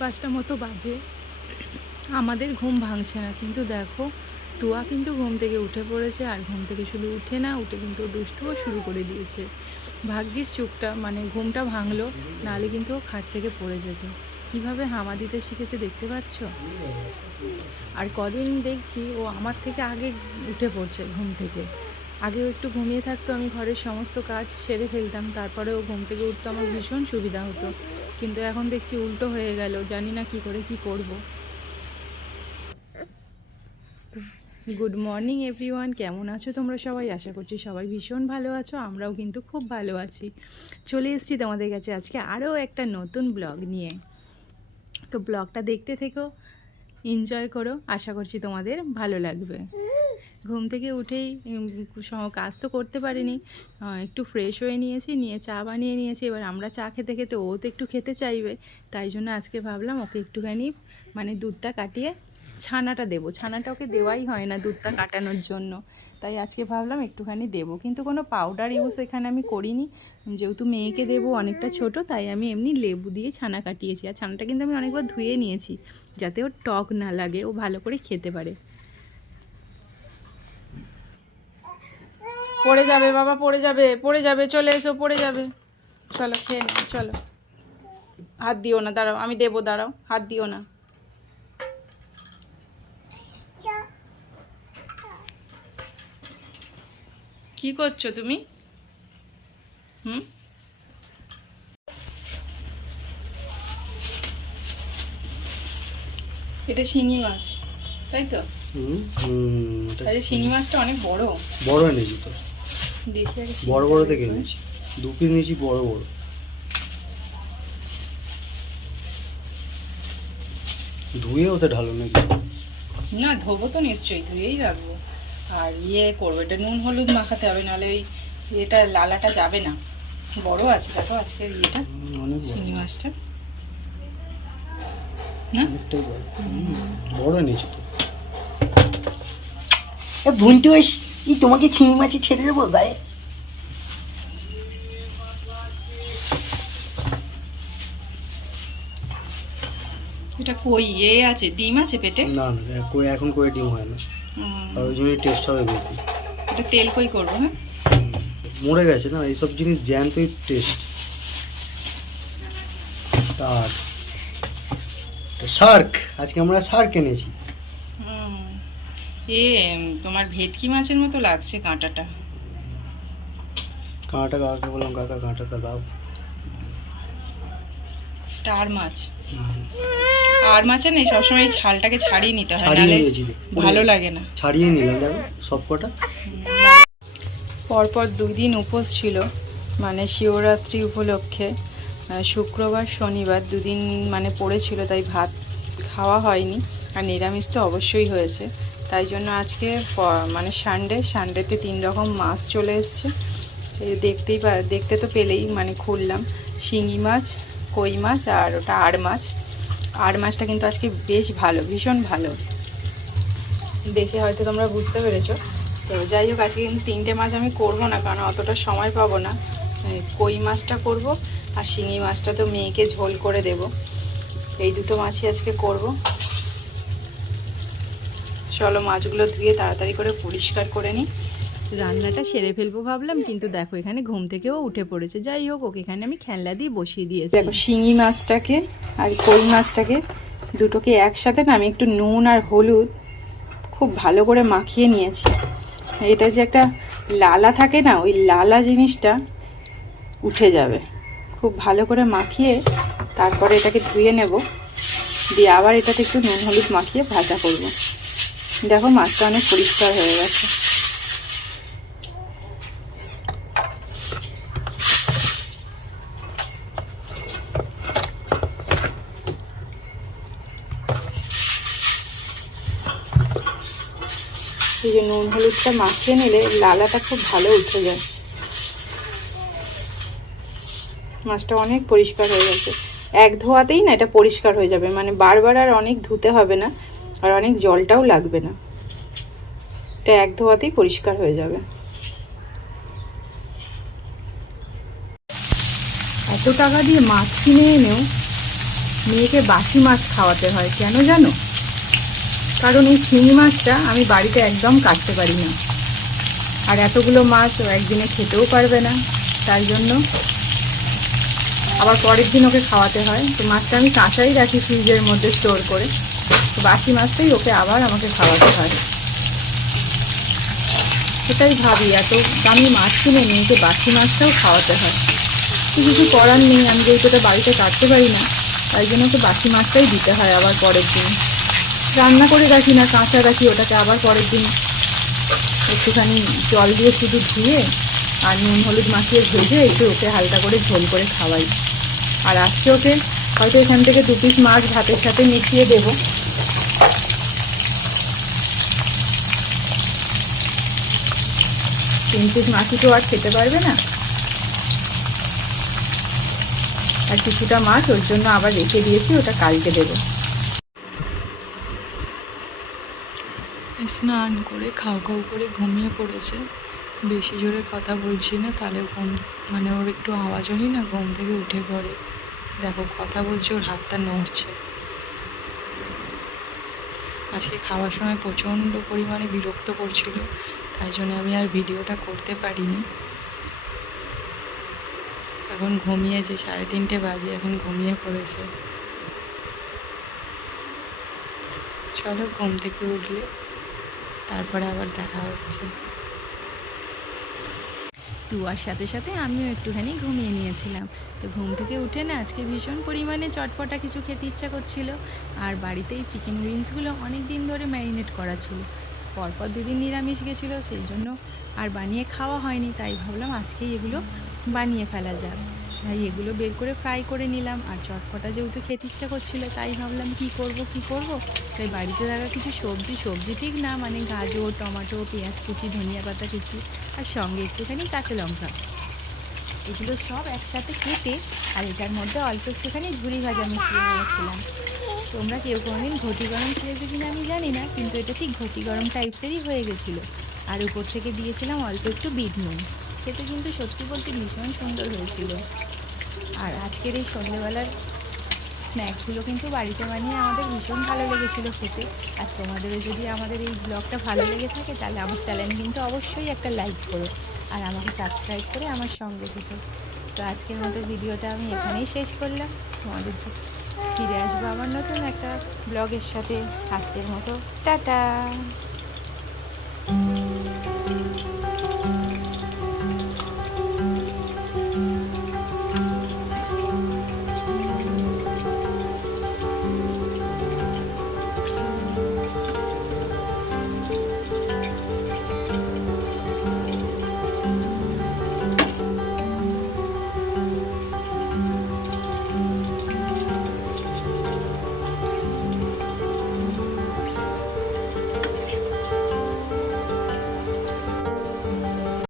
5:30 মতো বাজে। আমাদের ঘুম ভাঙছে না, কিন্তু দেখো তুয়া কিন্তু ঘুম থেকে উঠে পড়েছে। আর ঘুম থেকে শুধু উঠে না, উঠে কিন্তু দুষ্টুও শুরু করে দিয়েছে। ভাগ্যিস চুপটা মানে ঘুমটা ভাঙলো, নাহলে কিন্তু ও খাট থেকে পড়ে যেত। কিভাবে হামা দিতে শিখেছে দেখতে পাচ্ছ। আর কদিন দেখছি ও আমার থেকে আগে উঠে পড়ছে ঘুম থেকে। আগেও একটু ঘুমিয়ে থাকতো, আমি ঘরের সমস্ত কাজ সেরে ফেলতাম, তারপরে ও ঘুম থেকে উঠতো, আমার ভীষণ সুবিধা হতো। কিন্তু এখন দেখছি উল্টো হয়ে গেল, জানি না কি করে কি করব। গুড মর্নিং এভরিওয়ান, কেমন আছো তোমরা সবাই? আশা করছি সবাই ভীষণ ভালো আছো, আমরাও কিন্তু খুব ভালো আছি। চলে এসেছি তোমাদের কাছে আজকে আরও একটা নতুন ব্লগ নিয়ে। তো ব্লগটা দেখতে থেকেও এনজয় করো, আশা করছি তোমাদের ভালো লাগবে। ঘুম থেকে উঠেই কাজ তো করতে পারিনি, একটু ফ্রেশ হয়ে নিয়েছি, নিয়ে চা বানিয়ে নিয়েছি। এবার আমরা চা খেতে খেতে ও তো একটু খেতে চাইবে, তাই জন্য আজকে ভাবলাম ওকে একটুখানি মানে দুধটা কাটিয়ে ছানাটা দেবো। ছানাটা ওকে দেওয়াই হয় না দুধটা কাটানোর জন্য, তাই আজকে ভাবলাম একটুখানি দেবো। কিন্তু কোনো পাউডার ইউজ এখানে আমি করিনি, যেহেতু মেয়েকে দেবো অনেকটা ছোট, তাই আমি এমনি লেবু দিয়ে ছানা কাটিয়েছি। আর ছানাটা কিন্তু আমি অনেকবার ধুয়ে নিয়েছি, যাতে ওর টক না লাগে, ও ভালো করে খেতে পারে। পড়ে যাবে বাবা, পড়ে যাবে, পড়ে যাবে, চলে এসো, পড়ে যাবে। চলো খেয়ে নাও, চলো। হাত দিও না, দাঁড়াও, আমি দেবো, দাঁড়াও, হাত দিও না। কি করছো তুমি? এটা শিঙি মাছ, তাই তো? শিঙি মাছটা অনেক বড় বড় এনেছি তো, দেখি আগে। বড় বড় দেখে এনেছি, 2 পিস নিয়েছি বড় বড়। ধুয়ে ওতে ঢালো নাকি? না, ধোবো তো নিশ্চয়ই, ধুয়েই রাখবো। আর করবো, এটা নুন হলুদ মাখাতে হবে, নাহলে ওই এটা লালাটা যাবে না। বড় আছে দেখো আজকের শিঙি মাছটা, না অনেকটাই বড় এনেছি তো। ভুলতে তোমাকে চিংড়ি মাছি ছেড়ে দেবো ভাই। এটা কই আছে, ডিম আছে পেটে? না না, এখন করে ডিম হয় না, আর ওই জন্য টেস্ট হবে বেশি। এটা তেল কই করবো? হ্যাঁ, মরে গেছে না এইসব জিনিস, জ্যান্তই টেস্ট। আর শার্ক, আজকে আমরা শার্ক এনেছি। তোমার ভেটকি মাছের মতো লাগছে কাঁটাটা। কাঁটা কাকাকে বললাম, কাকা কাঁটাটা দাও। আর মাছ, আর মাছে নেই, সবসময় ছালটাকে ছাড়িয়ে নিতে হয়, ছাড়িয়ে নাহলে নিয়েছি, ভালো লাগে না। ছাড়িয়ে নিলাম দেখো সব কটা। পরপর 2 দিন উপোস ছিল, মানে শিবরাত্রি উপলক্ষে। শুক্রবার শনিবার 2 দিন মানে পড়েছিল, তাই ভাত খাওয়া হয়নি। আর নিরামিষ তো অবশ্যই হয়েছে, তাই জন্য আজকে মানে সানডেতে 3 রকম মাছ চলে এসছে। এই দেখতে তো পেলেই মানে খুললাম। শিঙি মাছ, কই মাছ, আর ওটা আর মাছ। আর মাছটা কিন্তু আজকে বেশ ভালো, ভীষণ ভালো, দেখে হয়তো তোমরা বুঝতে পেরেছো। তো যাই হোক, আজকে কিন্তু 3টে মাছ আমি করবো না, কারণ অতটা সময় পাবো না। কই মাছটা করব, আর শিঙি মাছটা তো মেয়েকে ঝোল করে দেব। এই 2টো মাছই আজকে করব। চলো মাছগুলো ধুয়ে তাড়াতাড়ি করে পরিষ্কার করে নিই, রান্নাটা সেরে ফেলবো ভাবলাম। কিন্তু দেখো এখানে ঘুম থেকেও উঠে পড়েছে। যাই হোক, ওকে এখানে আমি খেলনা দিয়ে বসিয়ে দিয়েছি। দেখো শিঙি মাছটাকে আর কই মাছটাকে দুটোকে একসাথে না আমি একটু নুন আর হলুদ খুব ভালো করে মাখিয়ে নিয়েছি। এটা যে একটা লালা থাকে না, ওই লালা জিনিসটা উঠে যাবে। খুব ভালো করে মাখিয়ে তারপরে এটাকে ধুয়ে নেব, দিয়ে আবার এটাতে একটু নুন হলুদ মাখিয়ে ভাজা করব। দেখো মাছটা অনেক পরিষ্কার হয়ে গেছে। এই যে নুন হলুদটা মাখিয়ে নিলে লালাটা খুব ভালো উঠে যায়। মাছটা অনেক পরিষ্কার হয়ে গেছে, এক ধোয়াতেই না এটা পরিষ্কার হয়ে যাবে, মানে বারবার আর অনেক ধুতে হবে না, আর অনেক জলটাও লাগবে না, এটা এক ধোয়াতেই পরিষ্কার হয়ে যাবে। এত টাকা দিয়ে মাছ কিনে এনেও মেয়েকে বাসি মাছ খাওয়াতে হয়, কেন জানো? কারণ এই শিঙি মাছটা আমি বাড়িতে একদম কাটতে পারি না, আর এতগুলো মাছ ও একদিনে খেতেও পারবে না, তাই জন্য আবার পরের দিন ওকে খাওয়াতে হয়। তো মাছটা আমি কাঁচাই রাখি ফ্রিজের মধ্যে স্টোর করে, তো বাসি মাছটাই ওকে আবার আমাকে খাওয়াতে হয়। সেটাই ভাবি, এত দামি মাছ কিনে মেয়েকে বাসি মাছটাও খাওয়াতে হয়। তো কিছু করার নেই, আমি যেহেতু ওটা বাড়িতে কাটতে পারি না, তাই জন্য ওকে বাসি মাছটাই দিতে হয় আবার পরের দিন। রান্না করে রাখি না, কাঁচা রাখি, ওটাকে আবার পরের দিন একটুখানি জল দিয়ে শুধু ধুয়ে আর নুন হলুদ মাখিয়ে ভেজে একটু ওকে হালকা করে ঝোল করে খাওয়াই। আর আজকে ওকে হয়তো এখান থেকে 2 পিস মাছ ভাতের সাথে মিশিয়ে দেবো। 3 পিস মাছই তো আর খেতে পারবে না, আর কিছুটা মাছ ওর জন্য আবার রেখে দিয়েছি, ওটা কালকে দেবো। স্নান করে খাও খাও করে ঘুমিয়ে পড়েছে। বেশি জোরে কথা বলছি না, তাহলে ঘুম মানে ওর একটু আওয়াজ হলেই না ঘুম থেকে উঠে পড়ে। দেখো কথা বলছে, ওর হাতটা নড়ছে। আজকে খাওয়ার সময় প্রচণ্ড পরিমাণে বিরক্ত করছিল, তাই জন্য আমি আর ভিডিওটা করতে পারিনি। এখন ঘুমিয়েছে, 3:30 বাজে, এখন ঘুমিয়ে পড়েছে। চলো ঘুম থেকে উঠলে তারপরে আবার দেখা হচ্ছে। তুয়ার সাথে সাথে আমিও একটুখানি ঘুমিয়ে নিয়েছিলাম। তো ঘুম থেকে উঠে না আজকে ভীষণ পরিমাণে চটপটা কিছু খেতে ইচ্ছা করছিল, আর বাড়িতেই চিকেন উইংসগুলো অনেক দিন ধরে ম্যারিনেট করা ছিল। পরপর 2 দিন নিরামিষ গেছিলো, সেই জন্য আর বানিয়ে খাওয়া হয়নি, তাই ভাবলাম আজকেই এগুলো বানিয়ে ফেলা যাক। তাই এগুলো বের করে ফ্রাই করে নিলাম, আর চটপটা যেহেতু খেতে ইচ্ছা করছিলো, তাই ভাবলাম কি করব। তাই বাড়িতে থাকা কিছু সবজি ঠিক না, মানে গাজর, টমেটো, পেঁয়াজ কুচি, ধনিয়া পাতা কুচি, আর সঙ্গে একটুখানি কাঁচা লঙ্কা, এগুলো সব একসাথে কেটে আর এটার মধ্যে অল্প একটুখানি ঝুরি ভাজা মিশিয়ে নিয়েছিলাম। তোমরা কেউ কোনোদিন ঘটি গরম খেয়েছো কিনা আমি জানি না, কিন্তু এটা ঠিক ঘটি গরম টাইপসেরই হয়ে গেছিলো। আর উপর থেকে দিয়েছিলাম অল্প একটু বিট নুন, খেতে কিন্তু সত্যি বলতে ভীষণ সুন্দর হয়েছিল। আর আজকের এই সন্ধ্যেবেলার স্ন্যাক্সগুলো কিন্তু বাড়িতে বানিয়ে আমাদের ভীষণ ভালো লেগেছিলো খেতে। আর তোমাদেরও যদি আমাদের এই ব্লগটা ভালো লেগে থাকে, তাহলে আমার চ্যানেলে কিন্তু অবশ্যই একটা লাইক করো, আর আমাকে সাবস্ক্রাইব করে আমার সঙ্গে থেকো। তো আজকের মতো ভিডিওটা আমি এখানেই শেষ করলাম। তোমাদের ফিরে আসবো আবার নতুন একটা ব্লগের সাথে। আজকের মতো টাটা।